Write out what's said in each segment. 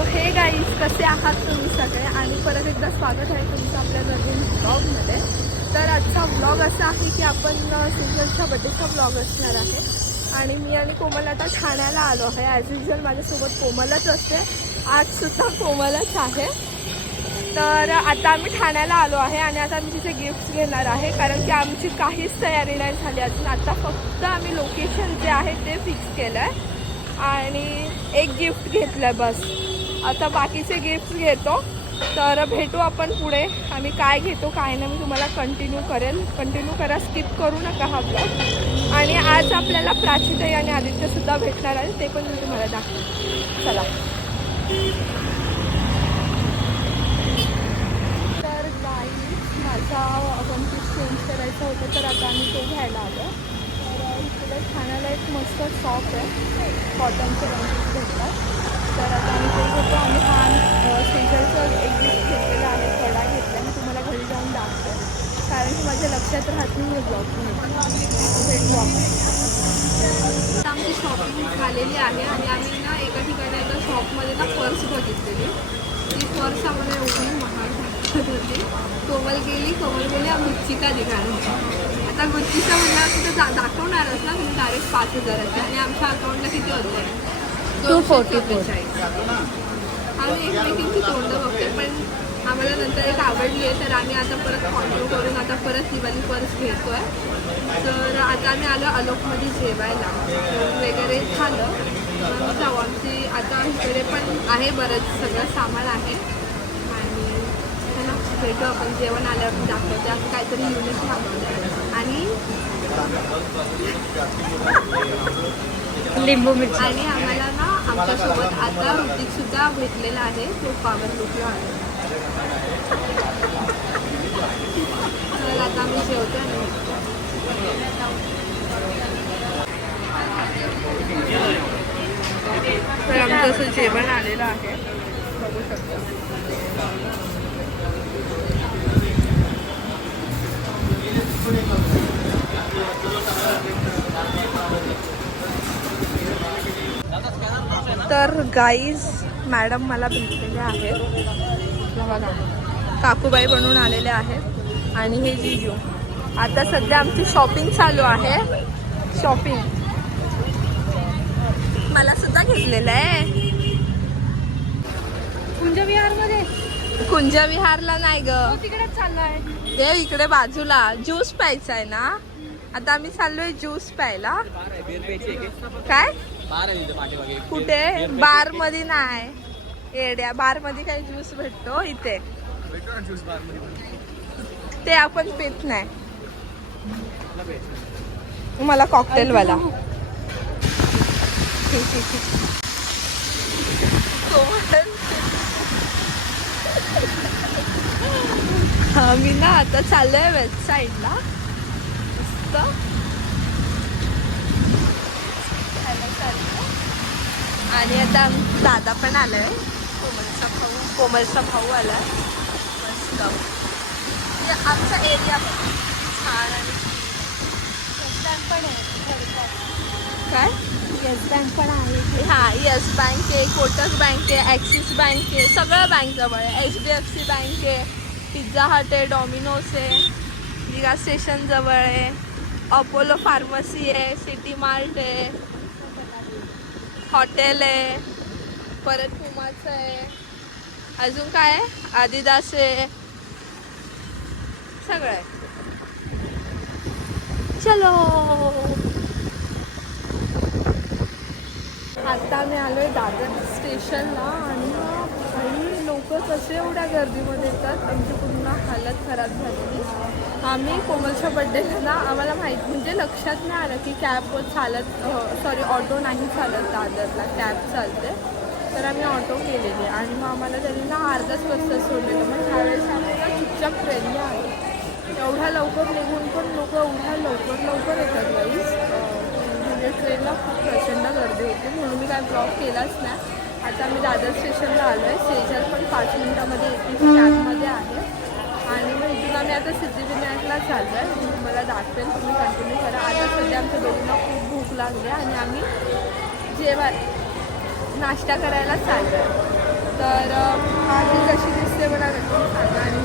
So हे guys, कसे आहात तुम्ही सगळे? आणि परत एकदा स्वागत आहे तुमचं आपल्या नवीन ब्लॉगमध्ये. तर आजचा ब्लॉग असा आहे की आपण सिंचनच्या बड्डेचा ब्लॉग असणार आहे. आणि मी आणि कोमल आता ठाण्याला आलो आहे. ॲज युजल माझ्यासोबत कोमलच असते, आजसुद्धा कोमलच आहे. तर आता आम्ही ठाण्याला आलो आहे आणि आता आम्ही तिथे गिफ्ट्स घेणार आहे, कारण की आमची काहीच तयारी नाही झाली अजून. आता फक्त आम्ही लोकेशन जे आहे ते फिक्स केलं आहे आणि एक गिफ्ट घेतलं आहे बस. आता बाकीचे गिफ्ट्स घेतो. तर भेटू आपण पुढे. आम्ही काय घेतो काय नाही मी तुम्हाला कंटिन्यू करा, स्किप करू नका हा ब्लॉग. आणि आज आपल्याला प्राचीताई आणि आदित्यसुद्धा भेटणार आहे, ते पण मी तुम्हाला दाखवते. चला. तर गाईज, माझा वन पीस चेंज करायचा होता, तर आता आम्ही तो घ्यायला आलो. तर इकडे ठाण्याला एक मस्त शॉप आहे, कॉटनचे वन पीस भेटतात. तर आता आम्ही ते घेतो. आम्ही हा सेजलचं एक गिफ्ट घेतलेलं आहे, कडा घेतला. मी तुम्हाला घरी जाऊन दाखवते, कारण की माझ्या लक्षात राहत नाही हे ब्लॉग. भेटू आपण. आमची शॉपिंग झालेली आहे आणि आम्ही ना एका ठिकाणी एका शॉपमध्ये ना पर्स बघितलेली. ती पर्स आम्हाला एवढी महाग वाटत होती. कोमल गेली आम्ही गुच्चीचा दिघायला. आता गुच्चीचा म्हणलं तर दाखवणारच ना तुम्ही डायरेक्ट 5,000ची, आणि आमच्या अकाउंटला किती होतं? 244. आम्ही एकमेकींची तोंड बघते, पण आम्हाला नंतर एक आवडली आहे, तर आम्ही आता परत कॉन्ट्रो करून आता परत ही वाली पर्स घेतो आहे. तर आता आम्ही आलो अलोकमध्ये जेवायला वगैरे झालं. जाऊ आमची आता इकडे पण आहे बरंच सगळं सामान आहे. आणि चला भेटू आपण. जेवण आल्यावर दाखवते. आता काहीतरी युनिक मागवलं आणि लिंबू मिरची. आणि आम्हाला ना आमच्यासोबत आता ऋतिकसुद्धा भेटलेला आहे, तो पावर लुकला आहे. तर आता आम्ही जेवतो आणि तर आमचं असं जेवण आलेलं आहे, बघू शकतो. तर गाईज, मॅडम मला भेटलेले आहेत. बघा, काकूबाई बनून आलेले आहेत आणि हे जीजू. आता सध्या आमची शॉपिंग चालू आहे. शॉपिंग मला सुद्धा घेतलेलं आहे. कुंजविहारला नाही ग, तिकडे चाललाय. ते इकडे बाजूला ज्यूस प्यायचा आहे ना. आता आम्ही चाललोय ज्यूस प्यायला. काय कुठे? बार मध्ये नाही एड्या, बार मध्ये काही ज्यूस भेटतो इथे, ते आपण पित नाही. मला कॉकटेल वाला. मी ना आता चाललोय वेस्ट साईडला. आणि आता दादा पण आलाय, कोमलचा भाऊ आलाय. मस्त आमचा एरिया छान. आणि पण आहे. काय येस बँक पण आहे. हां, येस बँक आहे, कोटक बँक आहे, ॲक्सिस बँक आहे, सगळं बँक जवळ आहे. HDFC बँक आहे, पिझ्झा हट आहे, डॉमिनोज आहे, जिगा स्टेशन जवळ आहे, अपोलो फार्मसी आहे, सिटी मार्ट आहे, हॉटेल आहे, परत पुमाचं आहे, अजून काय आहे, आदिदास आहे, सगळं आहे. चलो. आता आम्ही आलोय दादर स्टेशनला आणि काही लोक कसे एवढ्या गर्दीमध्ये येतात, आमची पूर्ण हालत खराब झालेली. आम्ही कोमलच्या बड्डेला ना आम्हाला म्हणजे लक्षात नाही आलं की कॅब ऑटो नाही चालत दादरला, कॅब चालते. तर आम्ही ऑटो केलेली आणि मग आम्हाला त्यांनी ना अर्धाच वाजता सोडलेलं. मग ह्यावेळेस आम्ही ना चुपचाप ट्रेनने आलो. एवढ्या लवकर निघून पण लोक एवढ्या लवकर येतात गाईस. म्हणजे ट्रेनला खूप प्रचंड गर्दी होती, म्हणून मी काय ब्लॉग केलाच नाही. आता आम्ही दादर स्टेशनला आलो आहे. सेजल पण 5 मिनिटामध्ये येते, कॅबमध्ये आहे. आणि मग इथून आम्ही आता सिद्धिविनायकला चाललो आहे. मी तुम्हाला दाखवेन, तुम्ही कंटिन्यू करा. आता सध्या आमच्या दोघींना खूप भूक लागली आणि आम्ही नाश्ता करायला चाललो आहे. तर आधी कशी दिसते मला नक्की सांगा आणि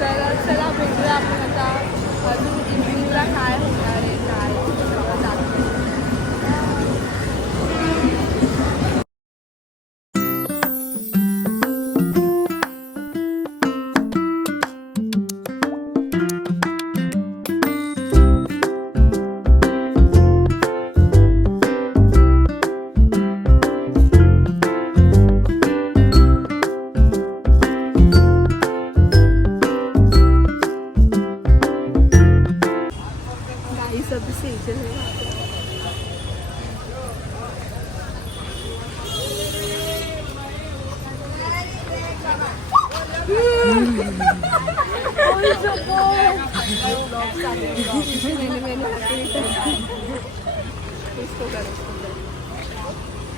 तर चला भेटूया आपण आता अजून इव्हिनिंगला काय होणार आहे काय सगळं दाखवू. गाइस अभी से ही चल रहा है.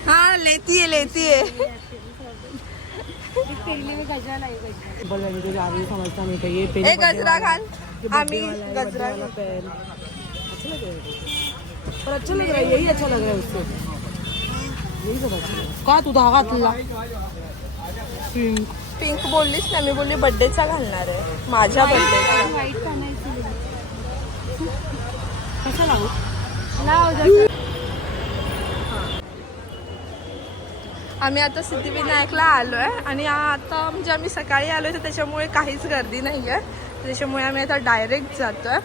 हाँ लेती है समझता नहीं था ये पेन ए गजरा खान आम्ही गजरा पेन अच्छा लग रहा है पर अच्छा लग रहा है यही अच्छा लग रहा है उससे यही सब अच्छा लग रहा है का तू धागा तुला पिंक बोललीस ना मी बोलली बर्थडेचा घालणार आहे माझ्या बर्थडेचा. कसा लागू आम्ही आता सिद्धिविनायकला आलो आहे आणि आता म्हणजे आम्ही सकाळी आलो आहे तर त्याच्यामुळे काहीच गर्दी नाही आहे त्याच्यामुळे आम्ही आता डायरेक्ट जातो आहे.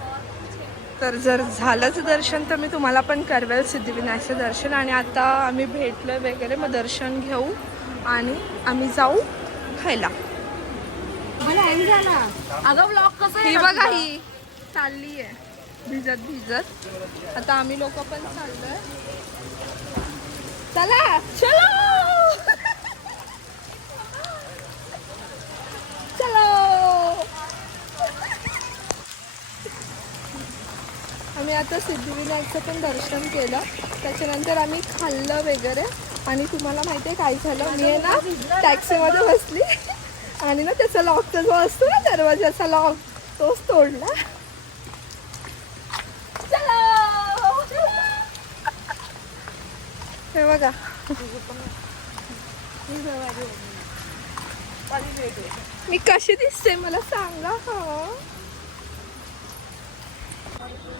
तर जर झालंच दर्शन तर मी तुम्हाला पण करवेल सिद्धिविनायकचं दर्शन. आणि आता आम्ही भेटलो वगैरे मग दर्शन घेऊ आणि आम्ही जाऊ खायला. अगं ब्लॉग कसं ही बघा ही चालली आहे भिजत भिजत. आता आम्ही लोक पण चाललोय. चला चलो चलो. आम्ही आता सिद्धिविनायकचं पण दर्शन केलं त्याच्यानंतर आम्ही खाल्लं वगैरे. आणि तुम्हाला माहिती आहे काय झालं मी आहे ना टॅक्सीमध्ये बसली आणि ना त्याचा लॉकचा जो असतो ना दरवाजाचा लॉक तोच तोडला. चलो हे बघा मी कशी दिसते मला सांगा.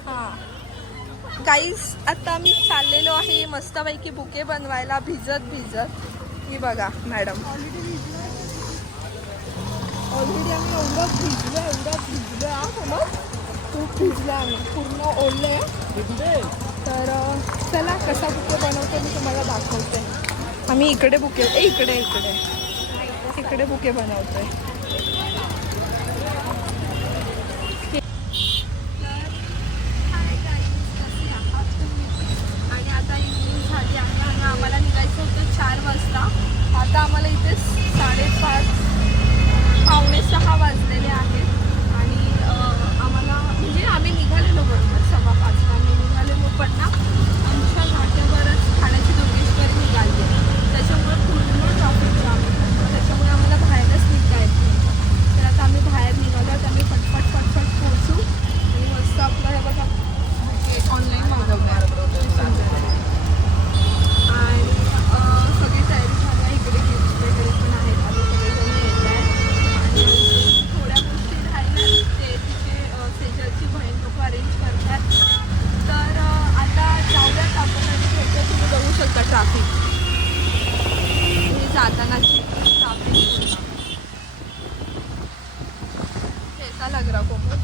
हा गाईस आता आम्ही चाललेलो आहे मस्तपैकी बुके बनवायला भिजत भिजत. ही बघा मॅडम ऑलरेडी आम्ही एवढं भिजलो समज खूप भिजलो आम्ही पूर्ण ओढले. तर चला कसा बुके बनवतो मी तुम्हाला दाखवते. आम्ही इकडे बुके इकडे बुके बनवतोय. आणि आता इव्हिनिंग झाली आहे आणि आम्हाला निघायचं होतं 4 वाजता. आता आम्हाला इथे 5:30 पावणे 6 वाजलेले आहेत. आणि आम्हाला म्हणजे आम्ही निघालेलो बरोबर 5:15 आम्ही निघालेलो पण ना आमच्या घाट्यावरच खाण्याची दोघेश्वरी निघाली आहे त्याच्यामुळे पूर्ण ट्रॉफिक जाम त्याच्यामुळे आम्हाला बाहेरच निघायचं. तर आता आम्ही बाहेर निघालो तर आम्ही पटपट पोहोचू आणि मस्त आपलं हे बघा ऑनलाईन मागवणार आणि सगळी तयारी झाली आहे. इकडे गिफ्ट वगैरे पण आहेत आम्ही सगळेजण येत आहे. आणि थोड्या गोष्टी राहिल्या ते तिथे सेजलची बहीण लोक अरेंज करतात. तर आता जाऊयात आपण आणि भेटूया. तुम्ही बघू शकता ट्राफिक ही जातानाची ट्राफिक कैसा लग रहा कोमल.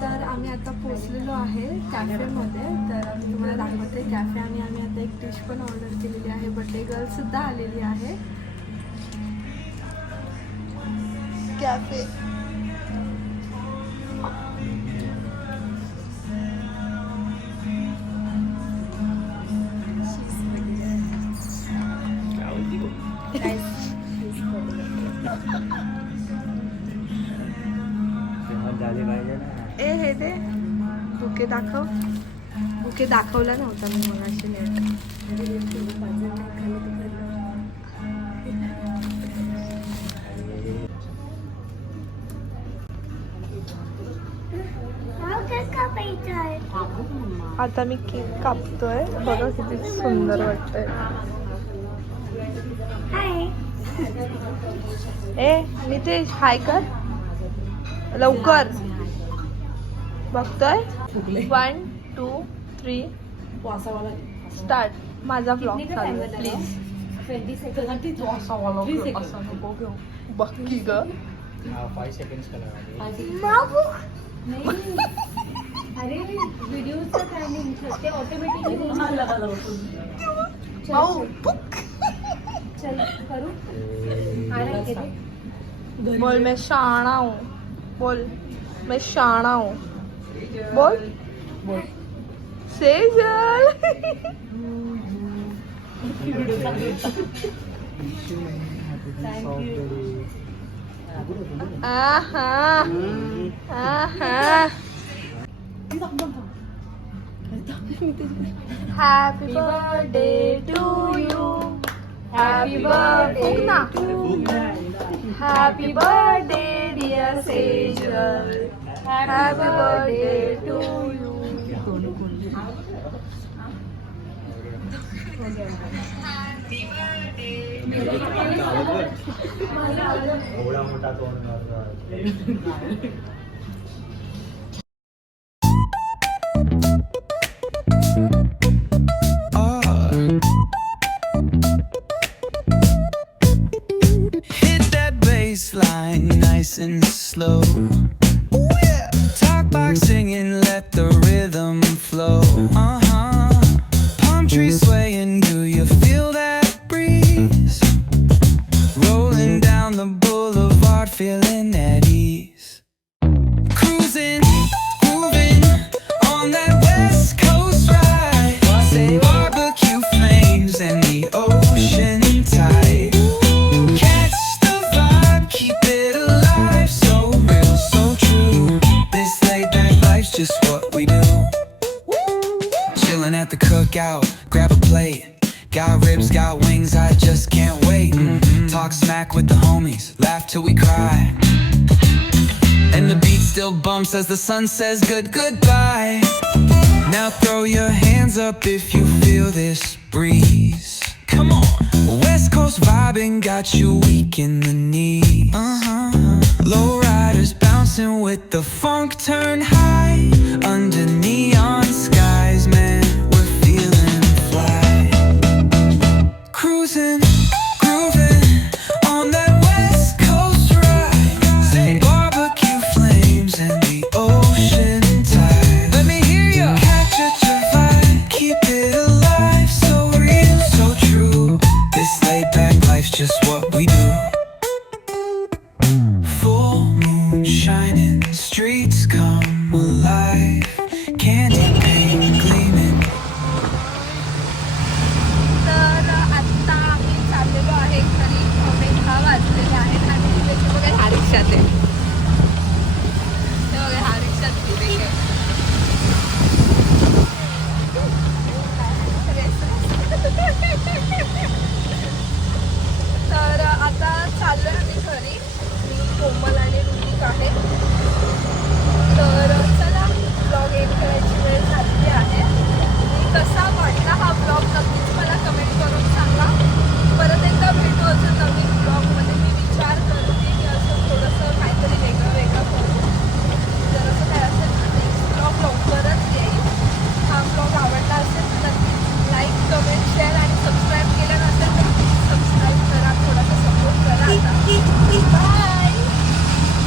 तर आम्ही आता पोचलेलो आहे कॅफेमध्ये. तर मी तुम्हाला दाखवते कॅफे. आणि आम्ही आता एक डिश पण ऑर्डर केलेली आहे. बर्थडे गर्लसुद्धा आलेली आहे. कॅफे ए हे दे बुके दाखव. बुके दाखवला नव्हता मी मगाशी नेट. आता मी केक कापतोय बघा किती सुंदर वाटतंय. ए नितेश हाय कर लवकर. बघतोय 1 2 3 स्टार्ट. माझा ब्लॉग चालू आहे प्लीज. 20 seconds. बघ की ग 5 seconds का लगा अरे व्हिडिओचा टायमिंग ते ऑटोमॅटिकली माऊ चल करू. आराम के दे. बोल मैं शाना हूँ. बोल मैं शाना हूँ. बोल सेजल. आहा आहा. Happy birthday to you. Happy birthday to you. Happy birthday dear Sejal. Happy birthday to you. एवढा मोठा तोंड Hit that bass line nice and slow. Ooh, yeah. Talk box singing, let the rhythm flow. Palm trees swaying, do you feel that breeze? Rolling down the boulevard, feeling at ease. Cruising, moving on that West Coast ride. Say barbecue flames and the ocean tide. Catch the vibe, keep it alive. So real, so true. This laid back life's just what we do. Chilling at the cookout, grab a plate. Got ribs, got wings, I just can't wait. Talk smack with the homies, laugh till we cry. And the beat still bumps as the sun says goodbye. Now throw your hands up if you feel this breeze. Come on. West Coast vibing got you weak in the knees. Low riders bouncing with the funk turn high. Under neon skies, man, we're feeling fly. Cruising, grooving on that West Coast ride. Say barbecue flames and the ocean tide. Let me hear ya. Catch your vibe, keep it alive. So real, so true. This laid back life's just what we do. Full moon shining, streets come alive. Candy paint gleaming. तर आत्ता आम्ही चाललेलो आहे घरी. 9:10 वाजलेले आहेत आणि त्याची बघा ह्या रिक्षात आहे. ते बघा ह्या रिक्षात फिरे आहे. तर आता चाललोय आम्ही घरी. मी कोमल आणि ऋतिक आहे.